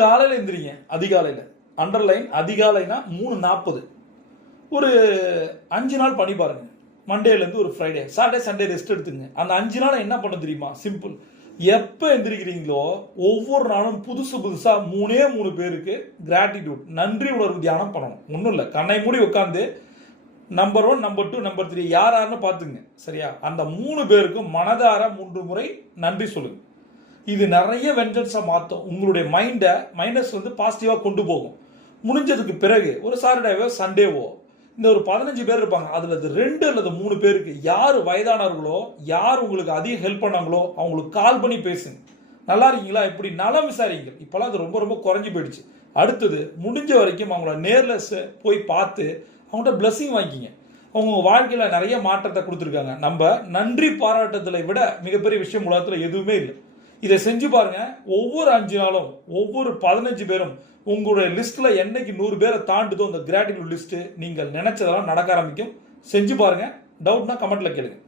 காலையில் எந்திரிங்க, அதிகாலையில். அண்டர்லைன் அதிகாலைனா 3:40. ஒரு 5 நாள் பண்ணி பாருங்க. மண்டேலேருந்து ஒரு ஃப்ரைடே, சாட்டர்டே சண்டே ரெஸ்ட் எடுத்துங்க. அந்த 5 நாள் என்ன பண்ண தெரியுமா? சிம்பிள். எப்போ எந்திரிக்கிறீங்களோ ஒவ்வொரு நாளும் புதுசாக 3 பேருக்கு கிராட்டிடியூட், நன்றி உணர்வு தியானம் பண்ணணும். ஒன்றும் இல்லை, கண்ணை மூடி உட்காந்து நம்பர் 1, நம்பர் 2, நம்பர் 3 யாருன்னு பார்த்துங்க. சரியா? அந்த 3 பேருக்கும் மனதார 3 முறை நன்றி சொல்லுங்க. இது நிறைய வெஞ்சன்ஸை மாற்றும். உங்களுடைய மைனஸ் பாசிட்டிவாக கொண்டு போகும். முடிஞ்சதுக்கு பிறகு ஒரு சாட்டர்டேவோ சண்டேவோ இந்த ஒரு 15 பேர் இருப்பாங்க. அதில் 2 அல்லது 3 பேருக்கு யார் வயதானவர்களோ, யார் உங்களுக்கு அதிக ஹெல்ப் பண்ணாங்களோ அவங்களுக்கு கால் பண்ணி பேசுங்க. நல்லா இருக்கீங்களா, இப்படி நலம் விசாரிங்க. இப்போலாம் அது ரொம்ப ரொம்ப குறைஞ்சி போயிடுச்சு. அடுத்தது முடிஞ்ச வரைக்கும் அவங்கள நேரில் போய் பார்த்து அவங்கள்ட்ட பிளஸிங் வாங்கிக்கிங்க. அவங்க வாழ்க்கையில் நிறைய மாற்றத்தை கொடுத்துருக்காங்க. நம்ம நன்றி பாராட்டத்தில் விட மிகப்பெரிய விஷயம் உலகத்தில் எதுவுமே இல்லை. இதை செஞ்சு பாருங்க. ஒவ்வொரு 5 நாளும் ஒவ்வொரு 15 பேரும் உங்களுடைய லிஸ்ட்ல என்னைக்கு 100 பேரை தாண்டுதோ அந்த கிராட்டிடியூட் லிஸ்ட் நீங்கள் நினைச்சதெல்லாம் நடக்க ஆரம்பிக்கும். செஞ்சு பாருங்க. டவுட்னா கமெண்ட்ல கேளுங்க.